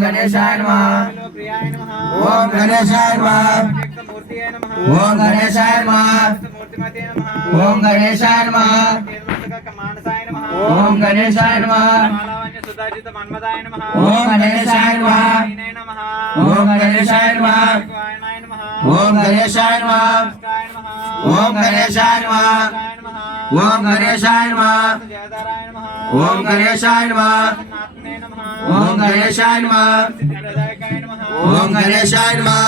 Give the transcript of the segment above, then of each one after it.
गणेशाय नमः ओम गणेशाय नमः ओम गणेशाय नमः ओम गणेशाय नमः ओम गणेशाय नमः ओम गणेशाय नमः ओम गणेशाय नमः ओम गणेशाय नमः ओम गणेशाय नमः ओम गणेशाय नमः ओम गणेशाय नमः ओम गणेशाय नमः ओम गणेशाय नमः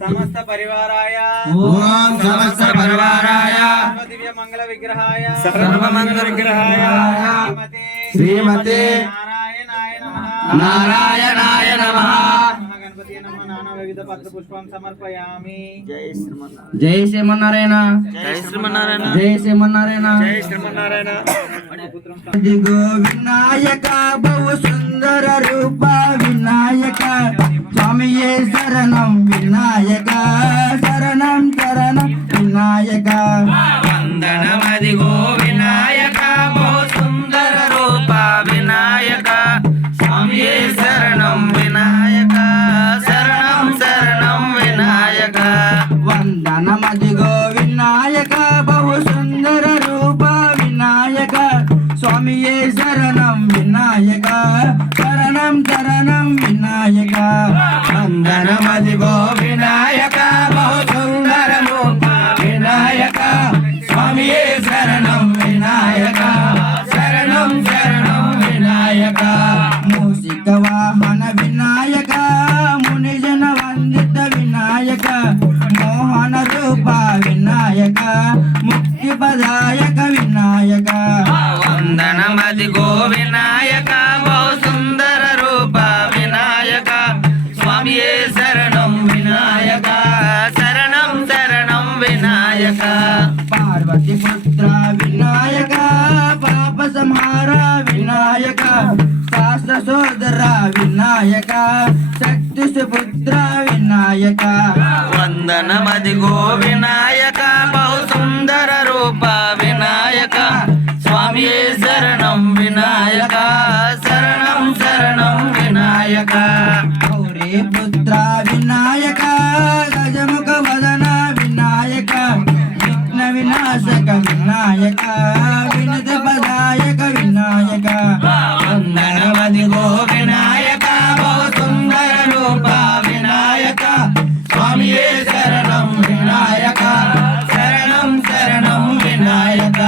समस्त परिवाराय ओम समस्त परिवाराय दिव्य मंगल विग्रहाय सर्व मंगल विग्रहाय श्रीमते नारायणाय नमः गणपति नमः नाना विविध पत्र पुष्पं समर्पयामि। जय श्रीमन्नारायण जय श्रीमन्नारायण जय श्रीमन्नारायण जय श्रीमन्नारायण। दिगो विनायक बहु सुंदर रूप विनायक स्वामिये शरणं विनायक शरणं शरणं विनायक वंदनमदिगो विनायक बहु सुंदर रूप विनायक स्वामिये शरणं विनायक शरणं शरणं विनायक वंदनमदिगो विनायक बहु सुंदर रूप विनायक स्वामिये शरणं विनायक शरणं शरणं विनायक वंदनमदिगो विनायक बहु सुंदर रूप विनायक स्वामिये शरणं विनायक शरणं शरणं विनायक मूषिक वाहन विनायक मुनिजन वंदित विनायक मोहन रूप विनायक मुक्ति प्रदायक विनायक वंदनमदिगो विनायक बहु सुंदर रूप विनायक स्वामिये शरणं विनायक शरणं शरणं विनायक पार्वती पुत्र विनायक पाप संहार विनायक शास्त्र सोदर विनायक शक्ति सुपुत्र विनायक वंदनमदिगो विनायक बहु सुंदर रूप विनायक स्वामिये शरणं विनायक शरणं शरणं विनायक गौरी पुत्र विनायक गजमुख वदन विनायक विघ्न विनाशक विनायक विनत पदायक विनायक वंदनमदिगो विनायक बहु सुंदर रूप विनायक स्वामिये शरणं विनायक शरणं शरणं विनायक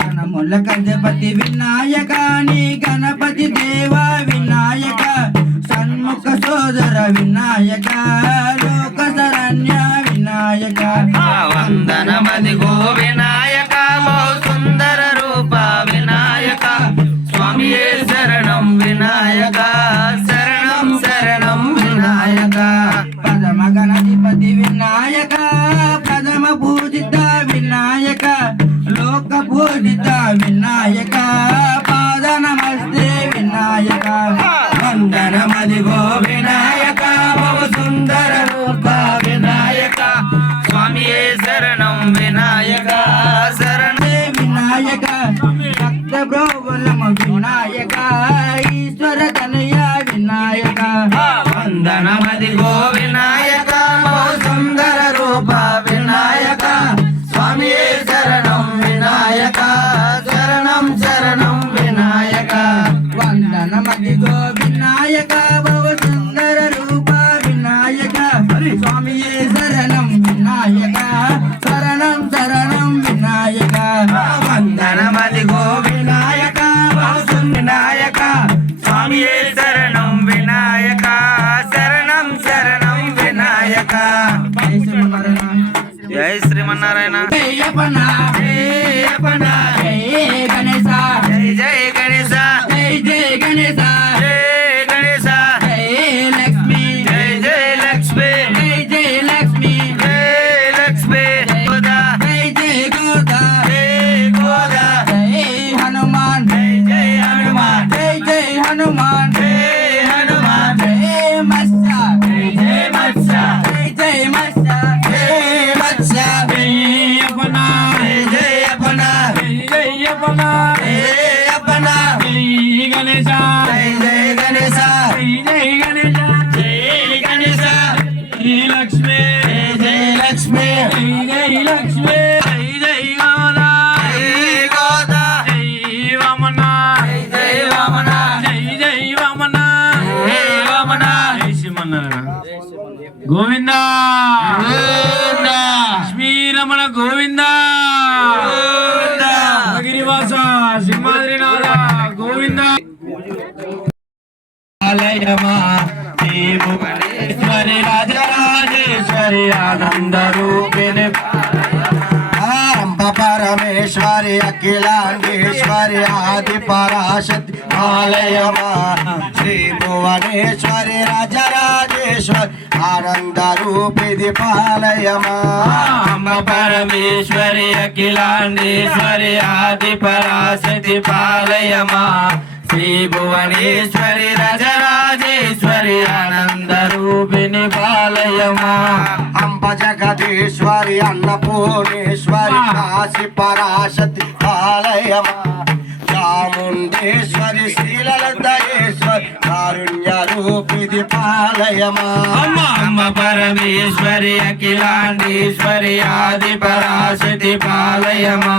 गणमुल गणपति विनायक नी गणपति देव विनायक सन्मुख सोदर विनायक लोक शरण्य विनायक वंदनमदिगो विनायक बहु सुंदर रूप विनायक स्वामिये शरणं विनायक शरणं शरणं विनायक पदम गणाधिपति विनायक पदम पूजित विनायक लोक पूजित विनायक पाद नमस्ते विनायक वंदनमदिगो विनायक बहु सुंदर रूप विनायक स्वामिये शरणं विनायक शरण विनायक भक्त प्रोबलम विनायक ईश्वर तनय विनायक वंदनमदिगो विनायक बहु सुंदर रूप विनायक स्वामिये शरणं विनायक शरणं शरणं विनायक वंदनमदिगो विनायक बहु सुंदर रूप विनायक स्वामिये शरणं विनायक शरणं शरणं विनायक वंदनमदिगो विनायक बहु सुंदर विनायक स्वामिये शरणं विनायक शरणं शरणं विनायक जय श्रीमन्नारायण जय अपना जय अपना जय गणेशा जय जय गणेश जय जय गणेशा जय गणेश जय लक्ष्मी जय जय लक्ष्मी जय जय लक्ष्मी जय लक्ष्मी गोदा जय जय गोदा जय गोदा जय हनुमान जय जय हनुमान जय जय हनुमान जय हनुमान जय मत्स्य जय मत्स्य जय जय मत्स्य जय मत्स्य जय अपना जय अपना जय अपना जय अपना जय गणेशा जय जय गणेश పాలయమా శ్రీ భువనేశ్వరి రాజరాజేశ్వరి ఆనంద రూపిణి అంబ పరమేశ్వరి అఖిలాండేశ్వరి ఆది పరాశక్తి పాలయమా శ్రీ భువనేశ్వరి రాజరాజేశ్వరి ఆనంద రూపిది పాలయమా అంబ పరమేశ్వరి అఖిలాండేశ్వరి ఆది పరాశక్తి పాలయమా శ్రీ భువనేశ్వరి రాజరాజేశ్వరి ఆనంద రూపిణి పాలయమా అంబ జగదీశ్వరి అన్నపూర్ణేశ్వరి కాశీ పరాశక్తి పాలయమా చాముండేశ్వరి శ్రీలలితేశ్వరి కారుణ్య రూపిది పాలయమా అమ్మ పరమేశ్వరి అఖిలాండేశ్వరి ఆది పరాశక్తి పాలయమా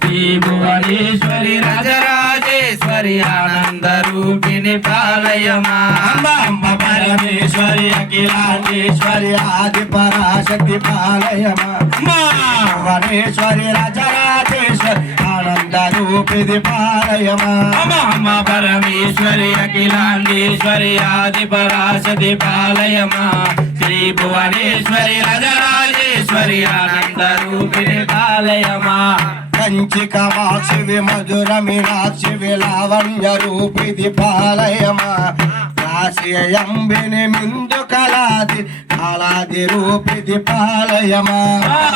శ్రీ భువనేశ్వరి రాజరాజేశ్వరి ఆనంద రూపిణి పాలయమా అంబ పరమేశ్వరి అఖిలాండేశ్వరి ఆది పరాశక్తి పాలయమా భువనేశ్వరి రాజరాజేశ్వరి ఆనంద రూపిది పాలయమా అమ్మ పరమేశ్వరి అఖిలాండేశ్వరి ఆది పరాశక్తి పాలయమా శ్రీ భువనేశ్వరి రాజరాజేశ్వరి ఆనంద రూపిణి పాలయమా కంచి కామాక్షి మధుర మీనాక్షి లావణ్య రూపిది పాలయమా కాశీయంబిని మిందు కళాది రూపిది పాలయమా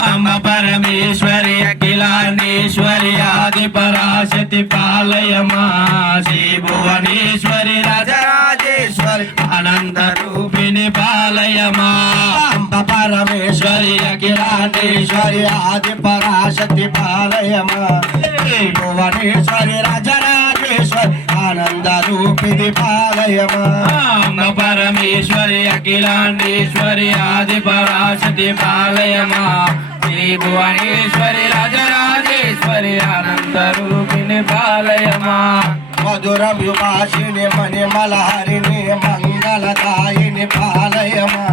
అమ్మ పరమేశ్వరి అఖిలాండేశ్వరి ఆది పరాశక్తి పాలయమా శ్రీ భువనేశ్వరి రాజరాజేశ్వరి ఆనంద రూపిణి పాలయమా అంబ పరమేశ్వరి అఖిలాండేశ్వరి ఆది పరాశక్తి పాలయమా భువనేశ్వరి రాజరాజేశ్వరి ఆనంద రూపిది పాలయమా అమ్మ పరమేశ్వరి అఖిలాండేశ్వరి ఆది పరాశక్తి పాలయమా శ్రీ భువనేశ్వరి రాజరాజేశ్వరి ఆనంద రూపిణి పాలయమా మధుర విభాషిని మణిమలహరిణి మంగళదాయిని పాలయమా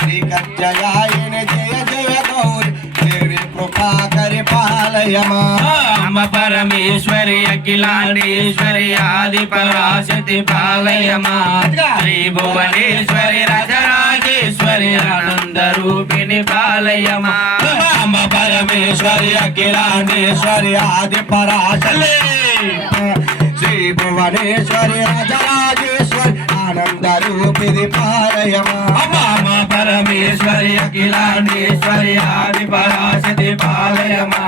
శ్రీకర్జయాయిని జయ జయ గౌరి దేవి కృపాకరి పాలయమా అమ్మ పరమేశ్వరి అఖిలాండేశ్వరి ఆది పరాశక్తి పాలయమా శ్రీ భువనేశ్వరి రాజరాజేశ్వరి ఆనంద రూపిణి పాలయమా అమ్మ పరమేశ్వరి అఖిలాండేశ్వరి ఆది పరాశక్తి శ్రీ భువనేశ్వరి రాజరాజేశ్వరి ఆనంద రూపిది పాలయమా అమ్మ పరమేశ్వరి అఖిలాండేశ్వరి ఆది పరాశక్తి పాలయమా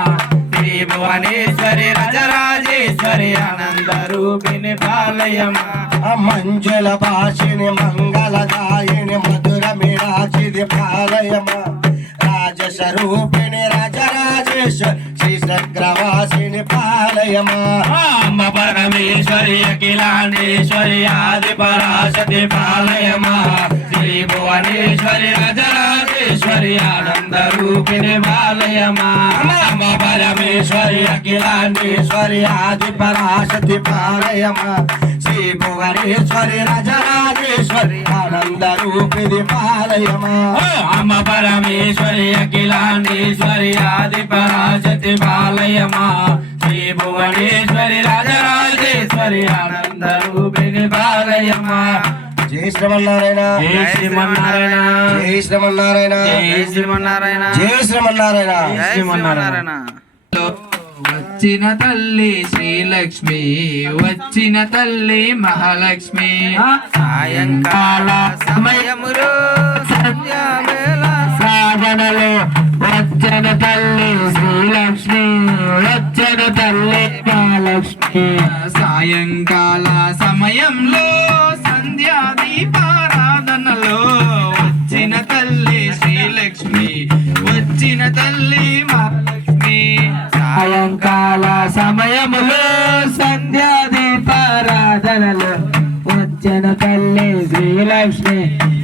శ్రీ భువనేశ్వరి రాజరాజేశ్వరి ఆనంద రూపిణి పాలయమా మంజుల భాషిని మంగళదాయిని మధుర మీనాక్షిది పాలయమా రాజస్వరూపిణి రాజరాజేశ్వరి శ్రీ చక్రవాసిని పాలయమా అమ్మ పరమేశ్వరి అఖిలాండేశ్వరి ఆది పరాశక్తి పాలయమా శ్రీ భువనేశ్వరి రాజరాజేశ్వరి ఆనంద రూపిణి పాలయమా అమ్మ పరమేశ్వరి అఖిలాండేశ్వరి ఆది పరాశక్తి పాలయమా శ్రీ భువనేశ్వరి రాజరాజేశ్వరి ఆనంద రూపిది పాలయమా అమ్మ పరమేశ్వరి అఖిలాండేశ్వరి ఆది పరాశక్తి పాలయమా శ్రీ భువనేశ్వరి రాజరాజేశ్వరి ఆనంద రూపిణి పాలయమా జై శ్రీమన్నారాయణ జై శ్రీమన్నారాయణ జై శ్రీమన్నారాయణ జై శ్రీమన్నారాయణ జై శ్రీమన్నారాయణ జై శ్రీమన్నారాయణ వచ్చిన తల్లి శ్రీలక్ష్మి వచ్చిన తల్లి మహాలక్ష్మి సాయంకాల సమయములో సంధ్యావేళ సాధనలో వచ్చిన తల్లి శ్రీలక్ష్మి వచ్చిన తల్లి మహాలక్ష్మి సాయంకాల సమయంలో సంధ్యా దీపారాధనలో వచ్చిన తల్లి శ్రీలక్ష్మి వచ్చిన తల్లి మహాలక్ష్మి సాయంకాల సమయములో సంధ్యా దీపారాధనలో వచ్చిన తల్లి శ్రీలక్ష్మి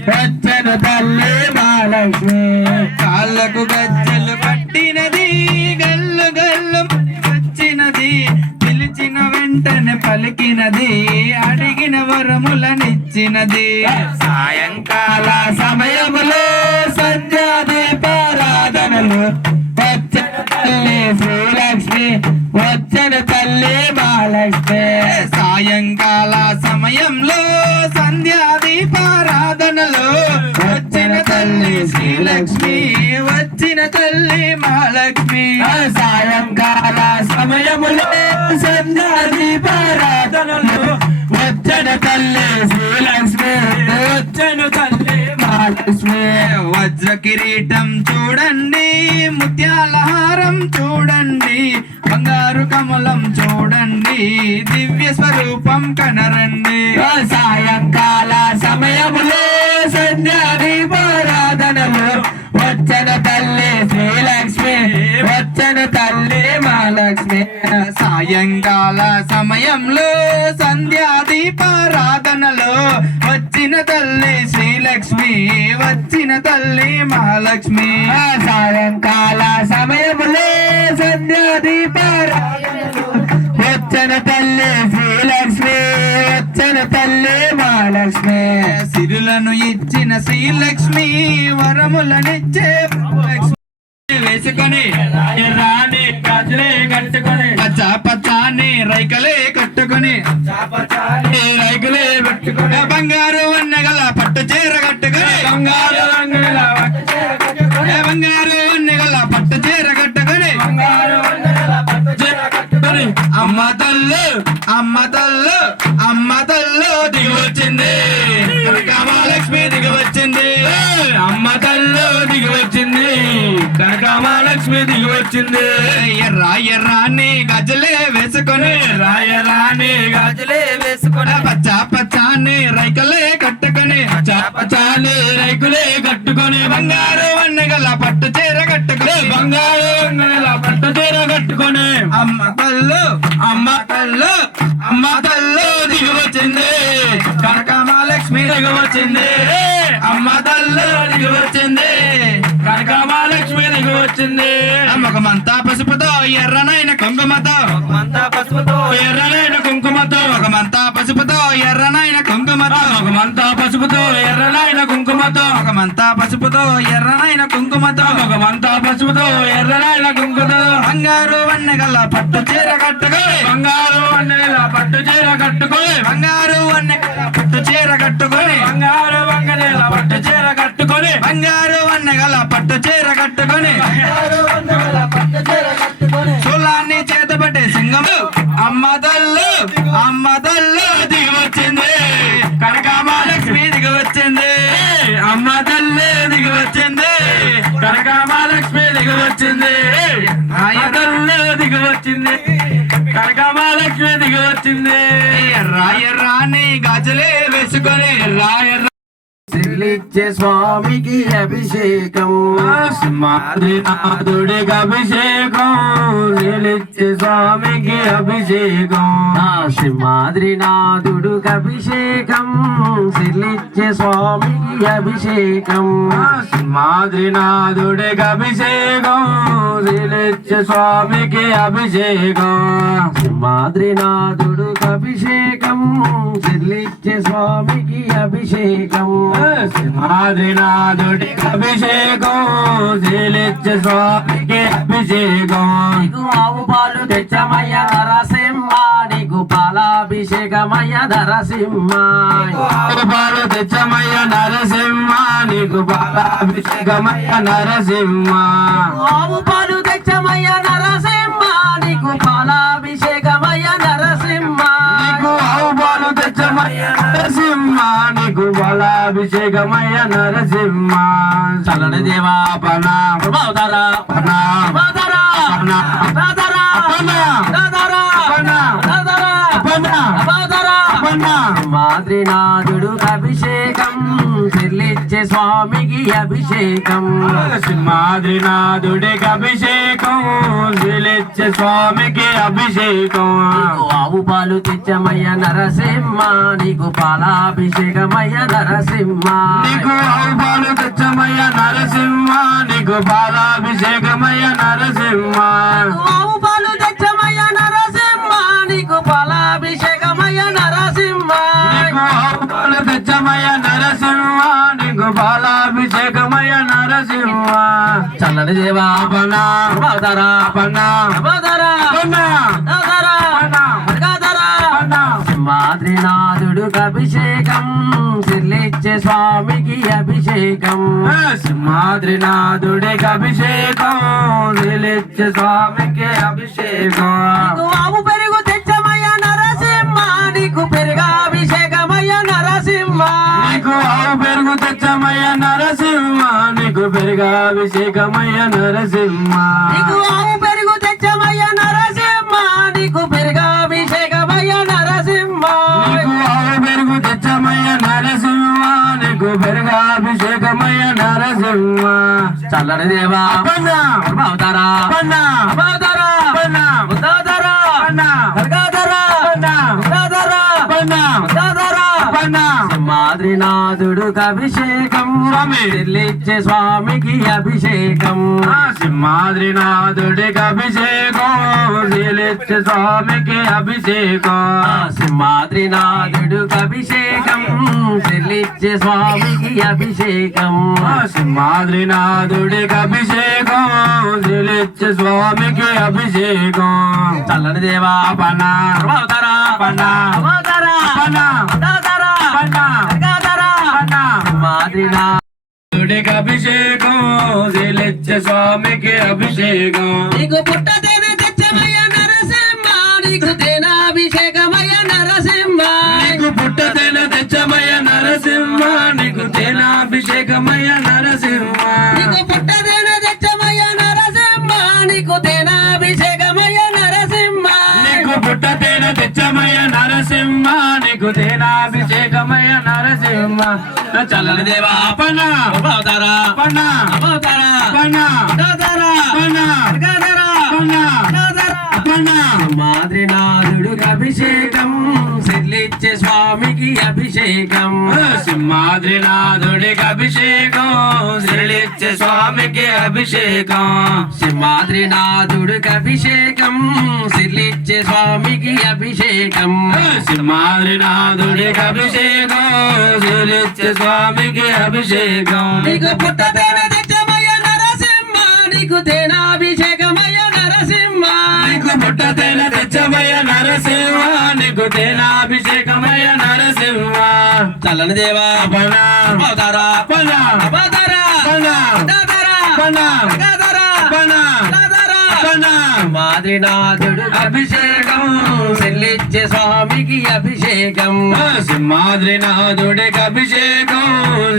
వచ్చిన తల్లి మహాలక్ష్మి కాళ్ళకు గజ్జలు పట్టినది గల్లు గల్లు వచ్చినది పిలిచిన వెంటనే పలికినది అడిగిన వరములనిచ్చినది సాయంకాల సమయములో సంధ్యా దీపారాధనలు వచ్చిన తల్లి శ్రీలక్ష్మి వచ్చిన తల్లి మహాలక్ష్మి సాయంకాల సమయంలో సంధ్యా శ్రీలక్ష్మి వచ్చిన తల్లి మహాలక్ష్మి సాయంకాల సమయములో సంధ్యా దీపారాధనలు వచ్చన తల్లి శ్రీలక్ష్మి వచ్చన తల్లి మహాలక్ష్మి వజ్ర కిరీటం చూడండి ముత్యాల హారం చూడండి బంగారు కమలం చూడండి దివ్య స్వరూపం కనరండి సాయంకాల సమయములో సంధ్యా దీపారాధనలు వచ్చన తల్లి శ్రీలక్ష్మి వచ్చన తల్లి మహాలక్ష్మి సాయంకాల సమయంలో సంధ్యా దీపారాధనలో వచ్చిన తల్లి శ్రీలక్ష్మి వచ్చిన తల్లి మహాలక్ష్మి సాయంకాల సమయములో సంధ్యా దీపారాధనలు వచ్చన తల్లి శ్రీలక్ష్మి వచ్చన తల్లి మహాలక్ష్మి సిరులను ఇచ్చిన శ్రీలక్ష్మి వరములనిచ్చే లక్ష్మి వేసుకొని రాణి గజలే కట్టుకొని పచ్చ పచ్చాని రైకలే కట్టుకొని రైకులే పెట్టుకొని బంగారు వన్నెగల పట్టు చీర కట్టుకొని బంగారు రంగుల బంగారు వన్నెగల పట్టు చీర కట్టుకొని కట్టుకొని అమ్మ తల్లు అమ్మ తల్లు అమ్మ తల్లు దిగి వచ్చింది కనకమహాలక్ష్మి దిగి వచ్చింది అమ్మ తల్లు దిగి వచ్చింది కనకమహాలక్ష్మి దిగి వచ్చింది ఎర్ర ఎర్రాని గజలే వేసుకొని రాయరాణి గాజులే వేసుకొని పచ్చ పచ్చాని రైకలే కట్టుకొని చాపచాలి రైకులే కట్టుకొని బంగారు వన్నెగల పట్టు చీర కట్టుకొని బంగారు రంగుల పట్టు చీర కట్టుకొని అమ్మ తల్లు అమ్మ తల్లు అమ్మ తల్లు దిగి వచ్చింది కనకమహాలక్ష్మి దిగి వచ్చింది అమ్మ తల్లు దిగి వచ్చింది కనకమహాలక్ష్మి దిగి వచ్చింది ముఖమంతా పసుపుతో ఎర్రనైన కుంకుమతో అంతా పసుపుతో ఎర్రనైన కుంకుమతో ముఖమంతా పసుపుతో ఎర్రనైన కుంకుమతో ముఖమంతా పసుపుతో ఎర్రనైన కుంకుమతో ముఖమంతా పసుపుతో ఎర్రనైన కుంకుమతో ముఖమంతా పసుపుతో ఎర్రనైన కుంకుమతో బంగారు వన్నెగల పట్టు చీర కట్టుకొని బంగారు వండల పట్టు చీర కట్టుకొని బంగారు వన్నెగల పట్టు చీర కట్టుకొని బంగారు వంగనేల పట్టు చీర కట్టుకొని బంగారు వన్నెగల పట్టు చీర కట్టుకొని చూలాన్ని చేతపట్టే సింగము అమ్మ తల్లు దిగి వచ్చింది కనకమహాలక్ష్మి దిగి వచ్చింది అమ్మ తల్లి దిగి వచ్చింది కనకమహాలక్ష్మి దిగి వచ్చింది అమ్మ తల్లి దిగి వచ్చింది కనకమహాలక్ష్మి దిగి వచ్చింది ఎర్ర ఎర్రాని గాజులే వేసుకొని రాయర్ర శ్రీలిచ్చే స్వామికి అభిషేకం సింహాద్రినాథుడికి అభిషేకం నిలిచ్చే స్వామికి అభిషేకం సింహాద్రినాథుడికి అభిషేకం శ్రీలిచ్చే స్వామికి అభిషేకం సింహాద్రినాథుడికి అభిషేకం నిలిచ్చే స్వామికి అభిషేకం సింహాద్రినాథుడికి అభిషేకం శ్రీలిచ్చే స్వామికి అభిషేకం సింహాద్రినాథుడికి అభిషేకం నిలిచ్చే స్వామికి అభిషేకం నీకు ఆవు పాలు తెచ్చమయ్య నరసింహ నీకు పాలాభిషేకమయ్య నరసింహ పాలు తెచ్చమయ్య నరసింహ నీకు పాలాభిషేకమయ్య నరసింహ ఆవు పాలు తెచ్చమయ్య నరసింహ నీకు పాలాభిషేకమయ్య నరసింహ నీకు ఆవు పాలు తెచ్చమయ్య నరసింహ నీకు పాలాభిషేకమయ్య నరసింహ చల్లని దేవా పనా బావతారా పనా బావతారా పనా బావతారా పనా బావతారా పనా బావతారా పనా బావతారా పనా మాద్రినాథుడు అభిషేకం చెల్లిచ్చే స్వామికి అభిషేకం సింహాద్రినాథుడికి అభిషేకం నిలిచ్చే స్వామికి అభిషేకం నీకు ఆవు పాలు తెచ్చమయ్య నరసింహ నీకు పాలాభిషేకమయ్య నరసింహ నీకు ఆవు పాలు తెచ్చమయ్య నరసింహ నీకు పాలాభిషేకమయ్య నరసింహ ఆవు పాలు తెచ్చమయ్య నరసింహ నీకు పాలాభిషేకమయ్య నరసింహ నీకు ఆవు పాలు తెచ్చమయ్య నరసింహ నీకు పాలాభిషేకమయ్య నరసింహ చల్లని దేవా పనా బావతారా పనా బావతారా పనా బావతారా పనా బావతారా పనా మాద్రినాథుడు అభిషేకం చెల్లి సిల్లిచ్చే స్వామికి అభిషేకం సింహాద్రినాథుడికి అభిషేకం నిలిచ్చే స్వామికి అభిషేకం నీకు ఆవు పెరుగు తెచ్చమయ్య నరసింహ నీకు పెరుగాభిషేకమయ్య నరసింహ నీకు ఆవు పెరుగు తెచ్చమయ్య నరసింహ నీకు పెరుగాభిషేకమయ్య నరసింహ నీకు ఆవు పెరుగు తెచ్చమయ్య నరసింహ నీకు పెరుగాభిషేకమయ్య నరసింహ నీకు ఆవు పెరుగు తెచ్చమయ్య నరసింహ నీకు పెరుగాభిషేకమయ్య నరసింహ చల్లని దేవా పన్నా అవతారా పన్నా అవతారా పన్నా ఉదాదరా పన్నా దుర్గాదరా పన్నా ఉదాదరా పన్నా ఉదాదరా పన్నా సింహాద్రినాథుడికి అభిషేకం స్వామి. చెల్లిచ్చే స్వామికి అభిషేకం సింహాద్రినాథుడికి అభిషేకం నిలిచ్చే స్వామికి అభిషేకం సింహాద్రినాథుడికి అభిషేకం చెల్లిచ్చే స్వామికి అభిషేకం సింహాద్రినాథుడికి అభిషేకం నిలిచ్చే స్వామికి అభిషేకం చల్లని దేవా పన్నా అవతారా పన్నా అవతారా పన్నా ఉదాదరా పన్నా దుర్గాదరా పన్నా సింహాద్రినాథుడికి అభిషేకం నిలిచ్చే స్వామికి అభిషేకం నీకు పుట్టతేనే తెచ్చమయ్య నరసింహ నీకు తేనాభిషేకమయ్య నరసింహ నీకు పుట్టతేన తెచ్చమయ్య నరసింహ నీకు తేనాభిషేకమయ్య నరసింహ నీకు పుట్టతేనే తెచ్చమయ్య నరసింహ నీకు తేనాభిషేకమయ్య నరసింహ నీకు పుట్టతేన తెచ్చమయ్య నరసింహ నీకు తేనాభిషేకమయ్య నరసింహ చల్లని దేవా పన్నా అవతారా పన్నా అవతారా పన్నా ఉదాదరా పన్నా దుర్గాదరా పన్నా ఉదాదరా పన్నా మాద్రినాథుడికి అభిషేకం సిద్ధిచ్చే స్వామికి అభిషేకం సింహాద్రినాథుడికి అభిషేకం శ్రీలిచ్చే స్వామికి అభిషేకం సింహాద్రినాథుడికి అభిషేకం సిద్ధిచ్చే స్వామికి అభిషేకం సింహాద్రినాథుడికి అభిషేకం శ్రీలిచ్చే స్వామికి అభిషేకం నీకు పుట్టతేనే తెచ్చమయ్య నరసింహ నీకు తేనాభిషేకమయ్య నరసింహ నీకు పుట్టతేన తెచ్చమయ్య నరసింహ నీకు తేనాభిషేకమయ్య నరసింహ చల్లని దేవా పన్నా అవతారా పన్నా అవతారా పన్నా ఉదాదరా పన్నా దుర్గాదరా పన్నా ఉదాదరా పన్నా మాద్రినాథుడు అభిషేకం చెల్లిచ్చే స్వామికి అభిషేకం సింహాద్రినాథుడికి అభిషేకం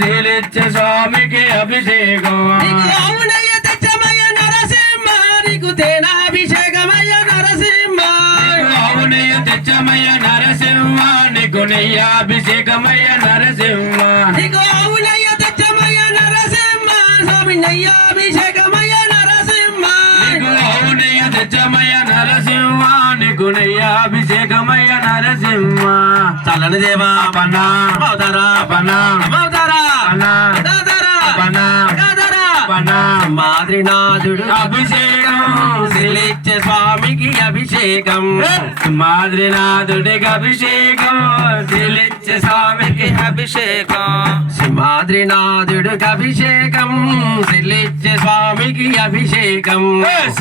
లీలిచ్చే స్వామికి అభిషేకం నీకు ఆవునయ్య తెచ్చమయ్య నరసింహ నీకు తేనాభిషేకమయ్య నరసింహ అవునయ్య తెచ్చమయ్య నరసింహ నీకు నెయ్యాభిషేకమయ్య నరసింహ నీకు ఆవునయ్య తెచ్చమయ్య నరసింహ స్వామి నయ్యాభిషేకమయ్య నరసింహ నీకు అవునయ్య తెచ్చమయ్య నరసింహ నీకు నెయ్యాభిషేకమయ్య నరసింహ చల్లని దేవా పన్నా అవతారా పన్నా అవతారా పన్నా ఉదాదరా పన్నా దుర్గాదరా పన్నా మాద్రినాథుడు అభిషేకం చెల్లిచ్చే స్వామికి అభిషేకం సింహాద్రినాథుడికి అభిషేకం లీలిచ్చే స్వామికి అభిషేకం సింహాద్రినాథుడికి అభిషేకం చెల్లిచ్చే స్వామికి అభిషేకం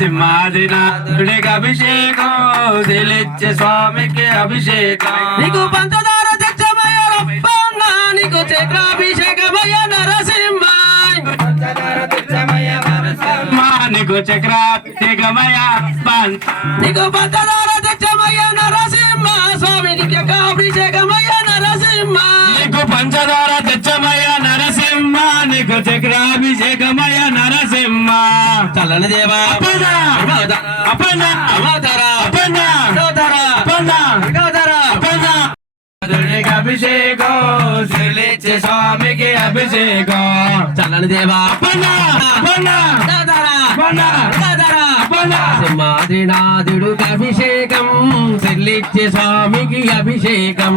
సింహాద్రినాథుడికి అభిషేకం లీలిచ్చే స్వామికి అభిషేకం నీకు పంచదార తెచ్చమయ్య రప్పన్న నీకు చక్రాభిషేకమయ్య నరసింహ నీకు చక్రాభిషేకమయ నీకు పంచదార తెచ్చమయ్య నరసింహ స్వామి నీకు అభిషేకమయ్య నరసింహ నీకు పంచదార తెచ్చమయ నరసింహ నీకు చక్రాభిషేకమయ నరసింహ చల్లని దేవా అపన్నా అపన్నా అవతారా అపన్నా అవతారా అపన్నా దుర్గాదరా అపన్నా అభిషేకం శ్రీలిచ్చే స్వామికి అభిషేకం చల్లని దేవా అపన్నా అపన్నా అవతారా అపన్నా దుర్గాదరా అపన్నా సింహాద్రినాథుడికి అభిషేకం చెల్లిచ్చే స్వామికి అభిషేకం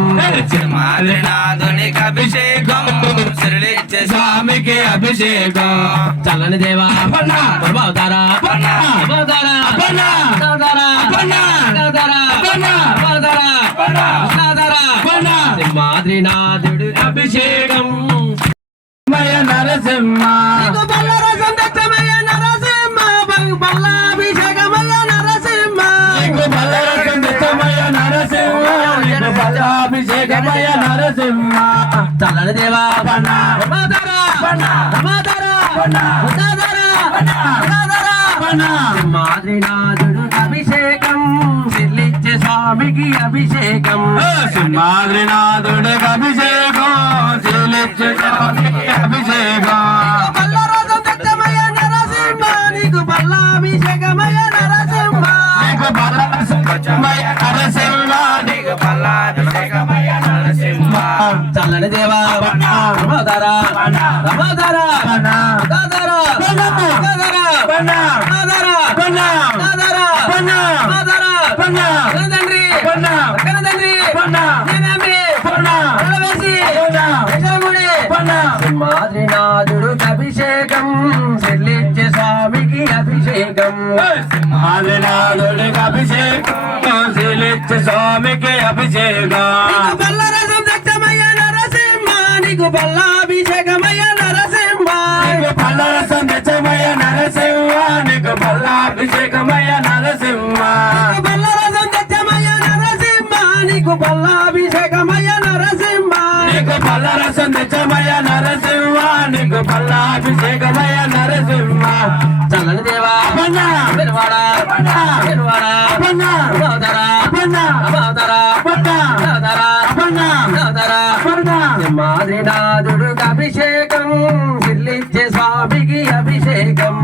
సింహాద్రినాథునికి అభిషేకం శ్రీలిచ్చే స్వామికి అభిషేకం చల్లని దేవా అపన్నా అవతారా అపన్నా అవతారా అపన్నా అవతారా అపన్నా అవతారా అపన్నా అవతారా అపన్నా అవతారా అపన్నా సింహాద్రినాథుడు అభిషేకం మయ నరసింహ నీకు బల్లరసం తెచ్చమయ్య నరసింహ బల్లాభిషేకమయ్య నరసింహ నీకు బల్లరసం తెచ్చమయ్య నరసింహ నీకు బల్లాభిషేకమయ నరసింహ చల్లని చల్లని దేవా రమాధరా రమాధరా ఉదాధరా ఉదాధరా సింహాద్రినాథుడు అభిషేకం సిల్లిచ్చే స్వామికి అభిషేకం సింహాద్రినాథుడికి అభిషేకం శీలిచ్చే స్వామికి అభిషేకం పల్లరాజం తెచ్చమయ్య నరసింహ నీకు పల్లాభిషేకమయ్య నరసింహ నీకు బలమయ నరసింహ నీకు బలాభిషేకమయ నరసింహ చల్లని దేవా రమాధరా రమాధరా ఉదాధరా ఉదాధరా ఉదాధరా ఉదాధరా ఉదాధరా తండ్రి తండ్రి సింహాద్రినాథుడు అభిషేకం చెల్లిచ్చే స్వామికి అభిషేకం సింహాద్రినాథుడికి అభిషేకం శీలిచ్చే స్వామికి అభిషేకం పల్లరసం దక్షమయ్య నరసింహ నీకు పల్లాభిషేకమయ్య నరసింహ నీకు పల్లరసం తెచ్చమయ్య నరసింహ నీకు పల్లాభిషేకమయ్య నరసింహ పల్లరసం దక్షమయ్య నరసింహ నీకు పల్లాభిషేకమయ్య నరసింహ నీకు పల్లరసం తెచ్చమయ్య నరసింహ నీకు పల్లాభిషేకమయ్య నరసింహ చల్లని దేవా వినవాడా వినవాడా ఉదాధరా ఉదాధరా ఉదాధరా ఉదాధరా సింహాద్రినాథుడు అభిషేకం సిల్లిచ్చే స్వామికి అభిషేకం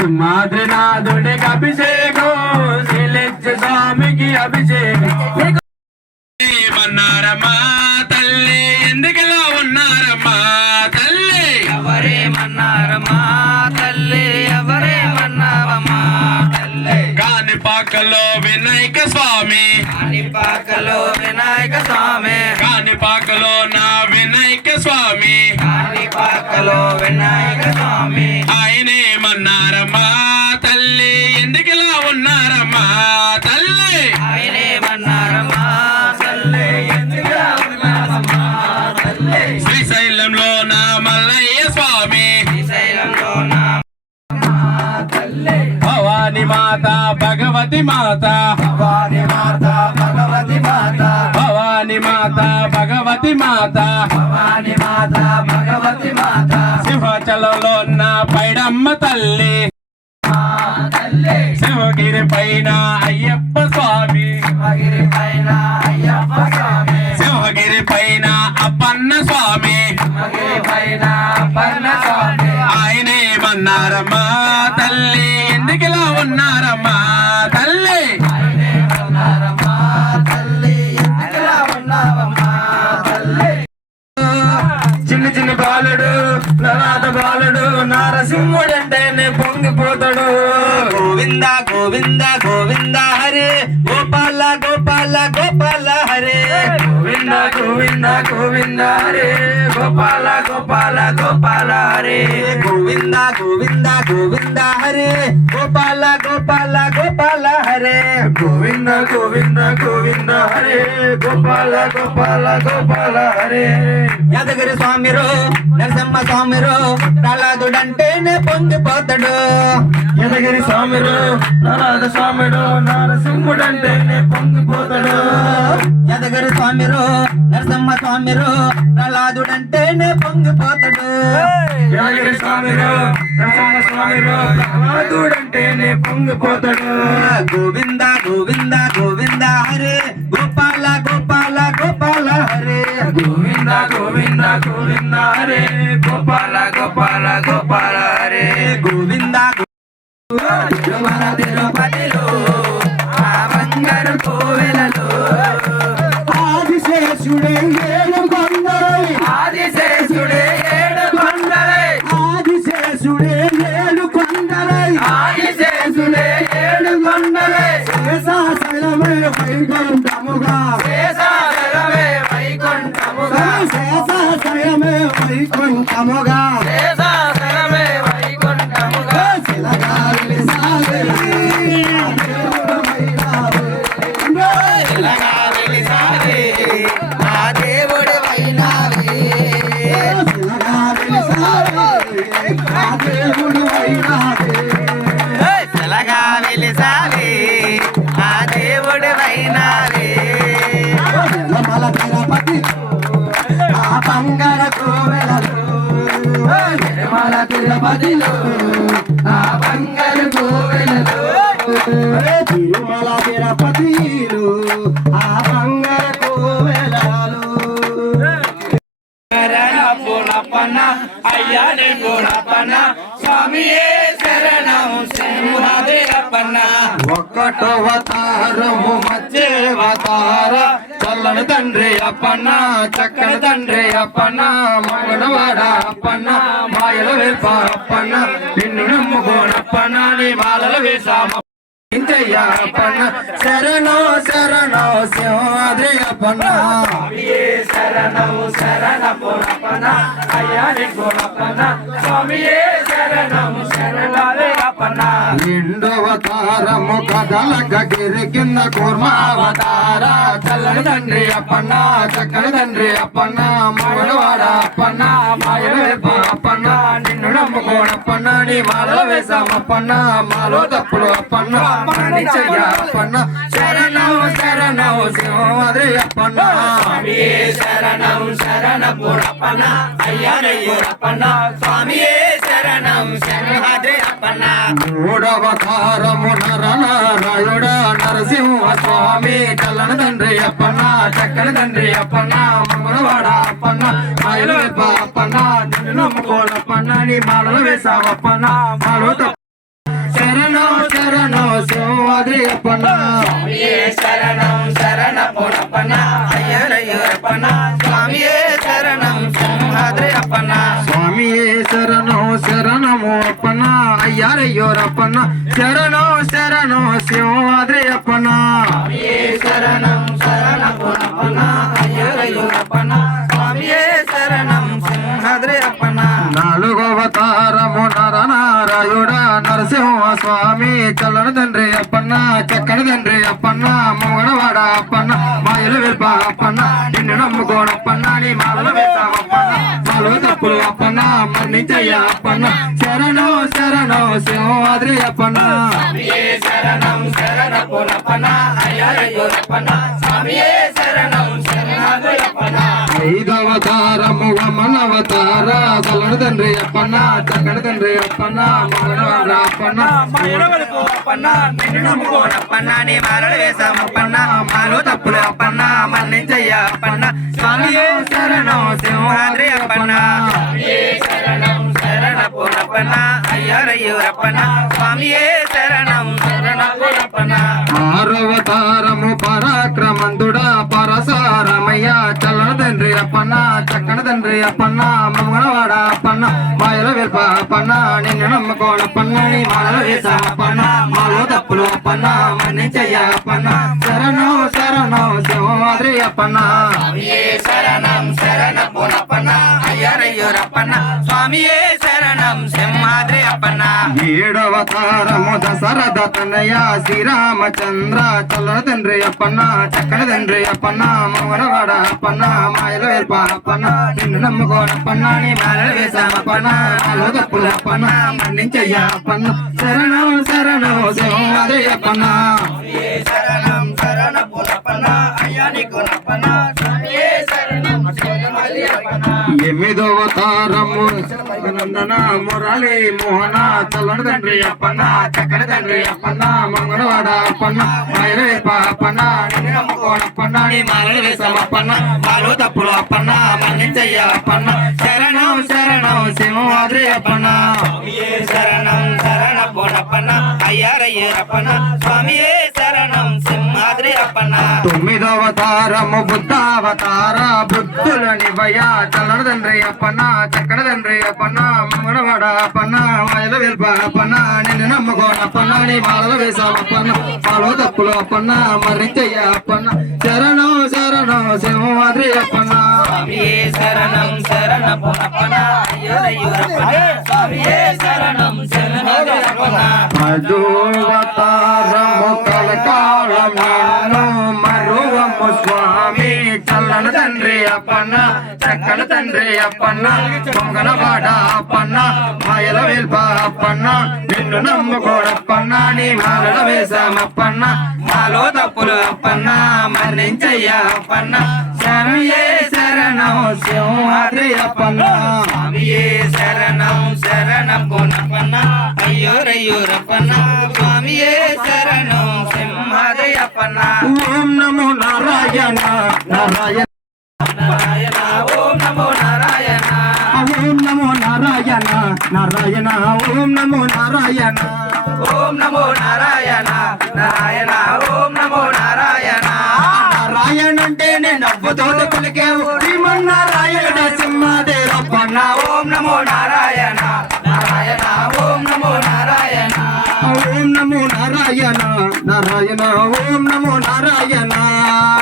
సింహాద్రినాథుడికి అభిషేకం శీలిచ్చే స్వామికి అభిషేకం ఏమన్నారమ్మా తల్లి ఎందుకలా ఉన్నారమ్మా తల్లి ఎవరేమన్నారమ్మా తల్లి ఎవరేమన్నారమ్మా తల్లి కాణిపాకలో వినాయక స్వామి కాణిపాకలో వినాయక స్వామి కాణిపాకలో నా వినాయక స్వామి కాణిపాకలో వినాయక స్వామి ఆయనేమన్నారమ్మా తల్లి ఎందుకలా ఉన్నారమ్మా తల్లి ఆయనేమన్నారమ్మా తల్లి ఎందుకలా ఉన్నారమ్మా తల్లి శ్రీశైలంలో నా మల్లయ్య స్వామి శ్రీశైలంలో నా భవాని మాత భగవతి మాత భవాని మాత భగవతి మాత భవాని మాత భగవతి మాత భవాని మాత భగవతి మాత సింహాచలంలో ఉన్న పైడమ్మ తల్లి శివగిరి పైన అయ్యప్ప స్వామి శివగిరి పైన అయ్యప్ప స్వామి శివగిరి పైన అప్పన్న స్వామి శివగిరి పైన అప్పన్న స్వామి ఆయనేమన్నారమ్మా తల్లి ఎందుకులా ఉన్నారమ్మా తల్లి చిన్ని చిన్ని బాలుడు నరాధ బాలుడు నారసింహుడంటేనే పొంగిపోతాడు గోవింద గోవింద గోవింద హరే గోపాల గోపాల గోపాల హరే గోవింద గోవింద గోవింద హరే గోపాల గోపాల గోపాల హరే గోవింద గోవింద గోవింద హరే గోపాల గోపాల గోపాల హరే గోవింద గోవింద గోవింద హరే గోపాల గోపాల గోపాల హరే యాదగిరి స్వామిరో నరసింహ స్వామిరో ప్రహ్లాదుడంటేనే పొంగిపోతాడు యాదగిరి స్వామిరో నరాధ స్వామిరో నరసింహుడంటేనే పొంగిపోతాడు యాదగిరి స్వామిరో నరసింహ స్వామిరో ప్రహ్లాదుడంటేనే పొంగిపోతాడు యాదగిరి స్వామిరో నరసింహ స్వామిరో ప్రహ్లాదుడంటేనే పొంగిపోతాడు గోవింద గోవింద గోవింద హరే గోపాల గోపాల గోపాల హరే గోవింద గోవింద గోవింద హరే గోపాల గోపాల గోపాల హరే గోవింద మన తిరుపతిలో ఆ బంగారు కోవెలలో ఆదిశేషుడే ఏడు కొండలై ఆదిశేషుడే ఏడు కొండలై ఆదిశేషుడే ఏడు కొండలై ఆదిశేషుడే ఏడు కొండలై శేషాచలమే వైకుంఠముగా శేషాచలమే వైకుంఠముగా శేషాచలమే వైకుంఠముగా శేషాచలమే వైకుంఠముగా శిలగాలి సాగే శిలగాలి సాగే నా దేవుడు వైనావే శిలగాలి సాగే నా దేవుడు వైనావే శిలగాలి సాగే నా దేవుడు వైనావే తిరుపతి బంగార కోవెలలో తిరుమల తిరుపతిలో ఆ బంగారు కోవెలలో తిరుమల తిరుపతిలో ఆ బంగారు కోవెలలో శరణ పూనప్పన్న అయ్యాని పూనప్పన్న స్వామియే శరణం సింహాద్రియప్పన్న ఒక్కటవతారము మధ్యవతార చల్లని తండ్రి అప్పన్న చక్కని తండ్రి అప్పన్న మంగళవాడ అప్పన్న మాయల వేల్ప అప్పన్న నిన్ను నమ్ముకోనప్పన్న నీ మాలల వేసామ అప్పన్న శరణో శరణో సింహాద్రి అప్పన్న శరణం శరణ పూనప్పన్న అయ్యాని పూనప్పన్న స్వామియే శరణం శరణాలే అప్పన్న నిండవతారము కదలక గిరి కింద కూర్మావతార చల్లని తండ్రి అప్పన్న చక్కని తండ్రి అప్పన్న మంగళవాడ అప్పన్న మాయల వేల్ప అప్పన్న నిన్ను నమ్ముకోనప్పన్న నీ మాలల వేసామప్పన్న మాలో తప్పులు అప్పన్న మరణించయ్య అప్పన్న శరణం శరణం సింహాద్రి అప్పన్న శరణం శరణ పూరప్పన్న అయ్యారయ్యూరప్పన్న స్వామియే శరణం సింహాద్రి అప్పన్న మూడవతారము నరనారాయణ నరసింహ స్వామి చల్లని తండ్రి అప్పన్న చక్కని తండ్రి అప్పన్న మంగళవాడ అప్పన్న మాయల వేల్ప అప్పన్న నిన్ను నమ్ముకోనప్పన్న నీ మాలలు వేసామప్పన్న మాలో శరణో శరణో సింహాద్రి అప్పన్న శరణం శరణ పూరప్పన్న అయ్యారయ్యూరప్పన్న స్వామియే శరణం సింహాద్రి అప్పన్న స్వామియే శరణో శరణము అప్పన్న అయ్యారయ్యోరప్పన్న శరణో శరణో సింహాద్రి అప్పన్న శరణం శరణ పూరప్పన్న అయ్యారయ్యూరప్పన్న స్వామియే శరణం సింహాద్రి అప్పన్న నాలుగవతారము నరనారాయుడ నరసింహ స్వామి చల్లని తండ్రి అప్పన్న చక్కని తండ్రి అప్పన్న మంగళవాడ అప్పన్న మాయల వేల్ప అప్పన్న నిన్ను నమ్ముకోనప్పన్న నీ మాలలు వేసామప్పన్న మాలో తప్పులు అప్పన్న మరణించయ్య అప్పన్న శరణో శరణో సింహాద్రి అప్పన్న శరణం శరణ పూరప్పన్న అయ్యారయ్యూరప్పన్న స్వామియే శరణం శరణాద్రి అప్పన్న ఐదవతారము వమనవతార చల్లని తండ్రి అప్పన్న చక్కని తండ్రి అప్పన్న మంగళవాడ అప్పన్న అప్పన్న నిన్ను నమ్ముకోనప్పన్న నీ మాలలు వేసామప్పన్న మాలో తప్పులు అప్పన్న మరణించయ్య అప్పన్న స్వామియే శరణం సింహాద్రి అప్పన్న శరణం శరణ పూరప్పన్న అయ్యారయ్యూరప్పన్న స్వామియే శరణం శరణ పూరప్పన్న ఆరవతారము పరాక్రమంతుడా పరసారమయ్య చల్లని తండ్రి అప్పన్న చక్కని తండ్రి అప్పన్న మంగళవాడ అప్పన్న మాయల వేల్ప అప్పన్న నిన్ను నమ్ముకోనప్పన్న నీ మాలల వేసామప్పన్న మాలో తప్పులు అప్పన్న మన్నించయ్య అప్పన్న శరణో శరణో సింహాద్రి అప్పన్న శరణం శరణ పూరప్పన్న అయ్యారయ్యూరప్పన్న స్వామియే శరణం సింహాద్రి అప్పన్న ఏడవతారము దశరథ తనయ శ్రీరామచంద్ర చల్లని తండ్రి అప్పన్న చక్కని తండ్రి అప్పన్న మంగళవాడ అప్పన్న మాయల వేల్ప అప్పన్న నిన్ను నమ్ముకోనప్పన్న నీ మాలలు వేసామప్పన్న మాలో తప్పులు అప్పన్న మన్నించయ్య అప్పన్న శరణం శరణం సింహాద్రి అప్పన్న శరణం శరణ పూరప్పన్న అయ్యానికునప్పన్న స్వామియే శరణం సింహాద్రి అప్పన్న ఎనిమిదవతారము నందన మురళి మోహన చల్లని తండ్రి అప్పన్న చక్కని తండ్రి అప్పన్న మంగళవాడ అప్పన్న మాయల వేల్ప అప్పన్న నిన్ను నమ్ముకోనప్పన్న నీ మాలలు వేసామప్పన్న మాలో తప్పులు అప్పన్న మన్నించయ్య అప్పన్న శరణం శరణం సింహాద్రి అప్పన్న శరణం శరణ పూరప్పన్న అయ్యారయ్యూరప్పన్న స్వామియే శరణం సింహాద్రి అప్పన్న తొమ్మిదవతారము బుద్ధావతార బుద్ధుల నివయ చల్లని తండ్రి అప్పన్న చక్కని తండ్రి అప్పన్న మంగళవాడ అప్పన్న మాయల వేల్ప అప్పన్న నిన్ను నమ్ముకోనప్పన్న నీ మాలలు వేసామప్పన్న మాలో తప్పులు అప్పన్న మరించయ్య అప్పన్న శరణం శరణం సింహాద్రి అప్పన్న శరణం శరణ పూరప్పన్న అయ్యారయ్యూరప్పన్న స్వామియే శరణం సింహాద్రి అప్పన్న మధువతారము కలకాలమేను మరువము స్వామి చల్లని తండ్రి అప్పన్న చక్కని తండ్రి అప్పన్న మంగళవాడ అప్పన్న మాయల వేల్ప అప్పన్న నిన్ను నమ్ముకోడప్పన్న నీ మాలల వేసామప్పన్న మాలో తప్పులు అప్పన్న మరణించయ్య అప్పన్న శరణే శరణ శరణం సింహాద్రి అప్పన్న స్వామియే శరణం శరణం పొన్నప్పన్న అయ్యోరయ్యూరప్పన్న స్వామియే శరణం సింహాద్రి అప్పన్న ఓం నమో నారాయణ నారాయణ నారాయణ ఓం నమో నారాయణ ఓం నమో నారాయణ నారాయణ ఓం నమో నారాయణ ఓం నమో నారాయణ నారాయణ ఓం నమో నారాయణ నారాయణ అంటే నేను నవ్వుతోడు పలికేవు శ్రీమన్నారాయణ సింహాదేవప్పన్న ఓం నమో నారాయణ నారాయణ ఓం నమో నారాయణ ఓం నమో నారాయణ నారాయణ ఓం నమో నారాయణ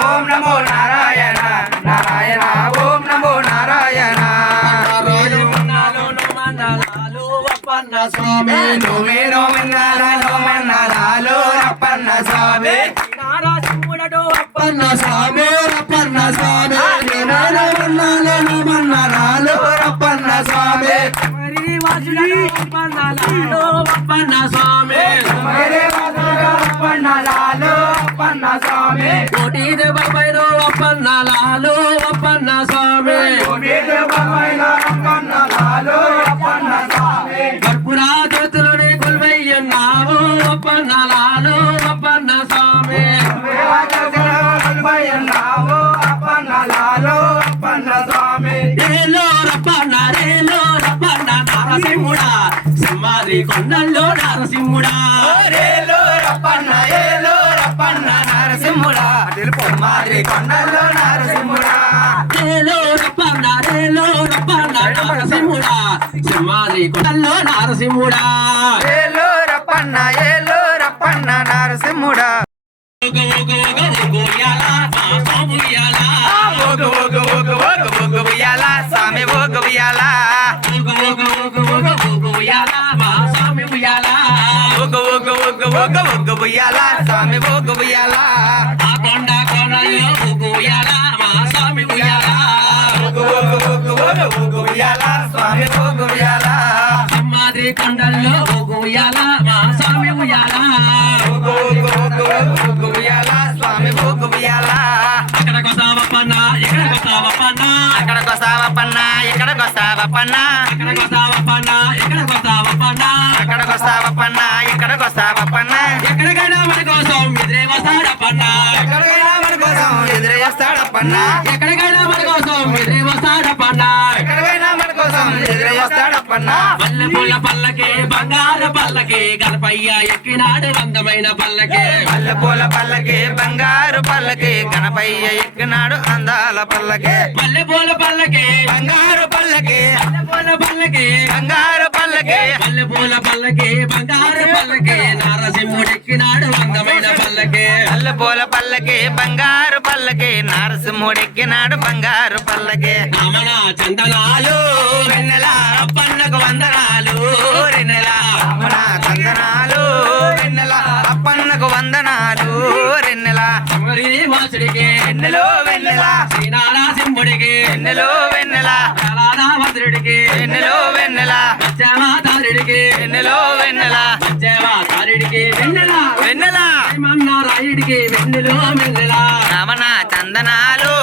ఓం నమో నారాయణ నారాయణ ఓం నమో నారాయణ స్వామి నోమే నోమెన్నారాలో అప్పన్న స్వామి అప్పన్న స్వామి రప్పన్న స్వామి నమన్నాలు రప్పన్న స్వామి అప్పన్న స్వామి మేరే అప్పన్నలాలో అప్పన్న స్వామి కోటి దేవపైరో అప్పన్న లాలు అప్పన్న స్వామి అప్పన్నలాలో అప్పన్న స్వామి కర్పూరా చేతులని కొల్వయ్యన్నావు అప్పన్న లాలు అప్పన్న స్వామి అప్పన్నలాలో అప్పన్న స్వామి రేలో రప్పన్న నరసింహుడా సింహాద్రి కొండల్లో నరసింహుడా ఏలో రప్పన్న నరసింహుడా మాదిరి కొండల్లో నరసింహుడా రేలో రప్పన్న నరసింహుడా సింహాద్రి కొండల్లో నరసింహుడా ఏలో రప్పన్న నరసింహుడా ఉయ్యాల స్వామి ఉయ్యాల ఉయ్యాల స్వామి ఉయ్యాల ఉయ్యాల స్వామి ఉయ్యాల సింహాద్రి కొండల్లో ఉయ్యాల మా స్వామి ఉయ్యాల ఉయ్యాల స్వామి ఉయ్యాల అక్కడికి వస్తావప్పన్న ఇక్కడికి వస్తావప్పన్న అక్కడికి వస్తావప్పన్న ఇక్కడికి వస్తావప్పన్న అక్కడికి వస్తావప్పన్న ఇక్కడికి వస్తావప్పన్న అక్కడికి వస్తావప్పన్న ఇక్కడికి వస్తావప్పన్న ఎక్కడికైనా మన కోసం ఎదురే వస్తాడప్పన్న ఎక్కడికైనా మన కోసం ఎదురయ్యేస్తాడప్పన్న ఎక్కడికైనా మన కోసం ఎదురే వస్తాడప్పన్న ఎక్కడికైనా మన కోసం ఎదురయ్యేస్తాడప్పన్న పల్లె పూల పల్లకి బంగారు పల్లకి గణపయ్య ఎక్కినాడు అందమైన పల్లకి పల్లె పూల పల్లకి బంగారు పల్లకి గణపయ్య ఎక్కినాడు అందాల పల్లకి పల్లె పూల పల్లకి బంగారు పల్లకి పూల పల్లకి బంగారు పల్లకి పల్లె పూల పల్లకి బంగారు పల్లకి నారసింహుడు ఎక్కినాడు అందమైన పల్లకి పల్లె పూల పల్లకి బంగారు పల్లకి నరసింహుడు ఎక్కినాడు బంగారు పల్లకి రమణ చందనాలు వెన్నెల అప్పన్నకు వందనాలు రెన్నెల రమణ చందనాలు వెన్నెల అప్పన్నకు వందనాలు రెన్నెల సమరి వాసుడికి వెన్నెలో వెన్నెల శ్రీనారాసింహుడికి వెన్నెలో వెన్నెల రారాభద్రుడికి వెన్నెలో వెన్నెల సత్యవాతారుడికి వెన్నెలో వెన్నెల సత్యవాతారుడికి వెన్నెల వెన్నెల శ్రీమన్నారాయుడికి వెన్నెలో వెన్నెల రమణ చందనాలు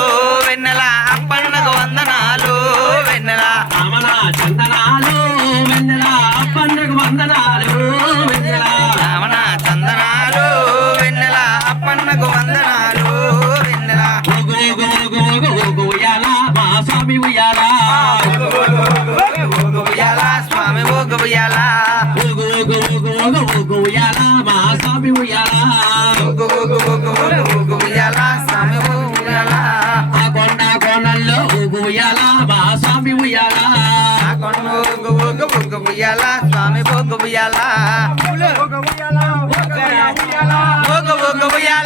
వెన్నెల అప్పన్నకు వందనాలు వెన్నెల రమణ చందనాలు వెన్నెల అప్పన్నకు వందనాలు వెన్నెల రమణ చందనాలు వెన్నెల అప్పన్నకు వందనాలు వెన్నెల ఉయ్యాల మా స్వామి ఉయ్యాల ఉయ్యాల స్వామి ఉయ్యాల ఉయ్యాల మా స్వామి ఉయ్యాల ఉయ్యాల స్వామి ఉయ్యాల ఆ కొండ కోణల్లో ఉయ్యాల మా స్వామి ఉయ్యాల ఉయ్యాల స్వామి ఉయ్యాల ఉయ్యాల ఉయ్యాల ఉయ్యాల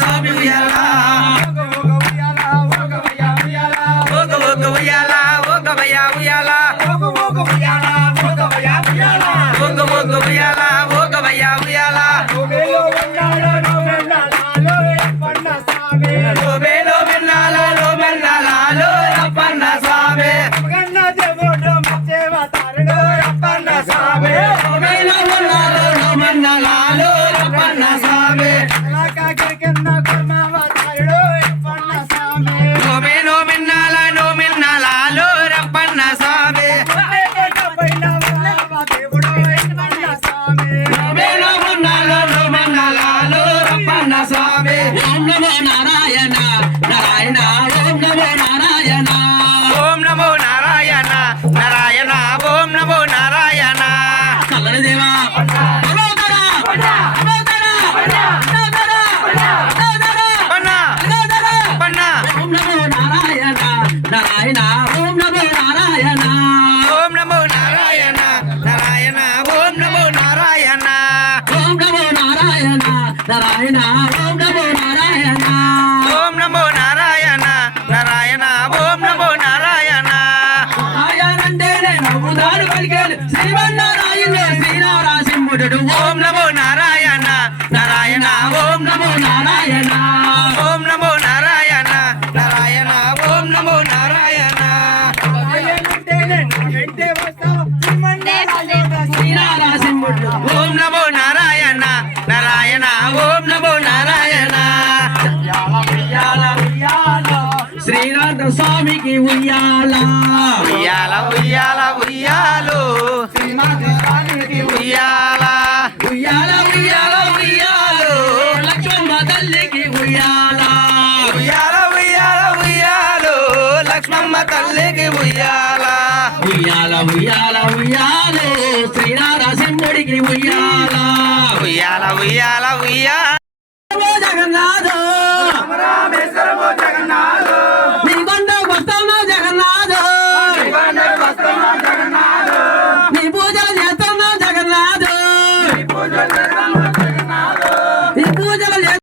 స్వామి ఉయ్యాల ఉయ్యాల స్వామి ఉయ్యాల ఉయ్యాల ఊగు ఉయ్యాల ఊగవయ్యా ఉయ్యాల లోబేలో మిన్నాలలో మిన్నాలాలో రప్పన్న స్వామి లోబేలో మిన్నాలలో మిన్నాలాలో రప్పన్న స్వామి లోబేలో మిన్నాలలో మిన్నాలాలో రప్పన్న స్వామి లోబేలో మిన్నాలలో మిన్నాలాలో రప్పన్న స్వామి ఓం నమో నారాయణ నారాయణ ఓం నమో నారాయణ ఓం నమో నారాయణ నారాయణ ఓం నమో నారాయణ చల్లని దేవా అవతారా అవతారా అవతారా అవతారా పన్నా అవతారా పన్నా ఓం నమో నారాయణ నారాయణ ఓం నమో నారాయణ ఓం నమో నారాయణ నారాయణ ఓం నమో నారాయణ ఓం నమో నారాయణ నారాయణ ఓం నమో నారాయణ ఓం నమో నారాయణ నారాయణ ఓం నమో నారాయణ నారాయణంటేనే నవ్వుదారు పలికేడు శ్రీమన్నారాయణ శ్రీనారాసింహుడు ఓం నమో నారాయణ నారాయణ ఓం నమో నారాయణ ఓం నమో నారాయణ నారాయణ ఓం నమో నారాయణ శ్రీనారాసింహుడు ఓం నమో నారాయణ నారాయణ ఓం నమో నారాయణ శ్రీనాథ స్వామికి ఉయ్యాల ఉయ్యాల ఉయ్యాల ఉయ్యాలు ఉయ్యాల ఉయ్యాల ఉయ్యాల ఉయ్యాలు లక్ష్మమ్మ తల్లికి ఉయ్యాల ఉయ్యాల ఉయ్యాల ఉయ్యాలు లక్ష్మమ్మ తల్లికి ఉయ్యాల ఉయ్యాల ఉయ్యాల ఉయ్యాలు శ్రీనారాసింహుడికి ఉయ్యాల ఉయ్యాల ఉయ్యాల ఉయ్యాల జగన్నాథ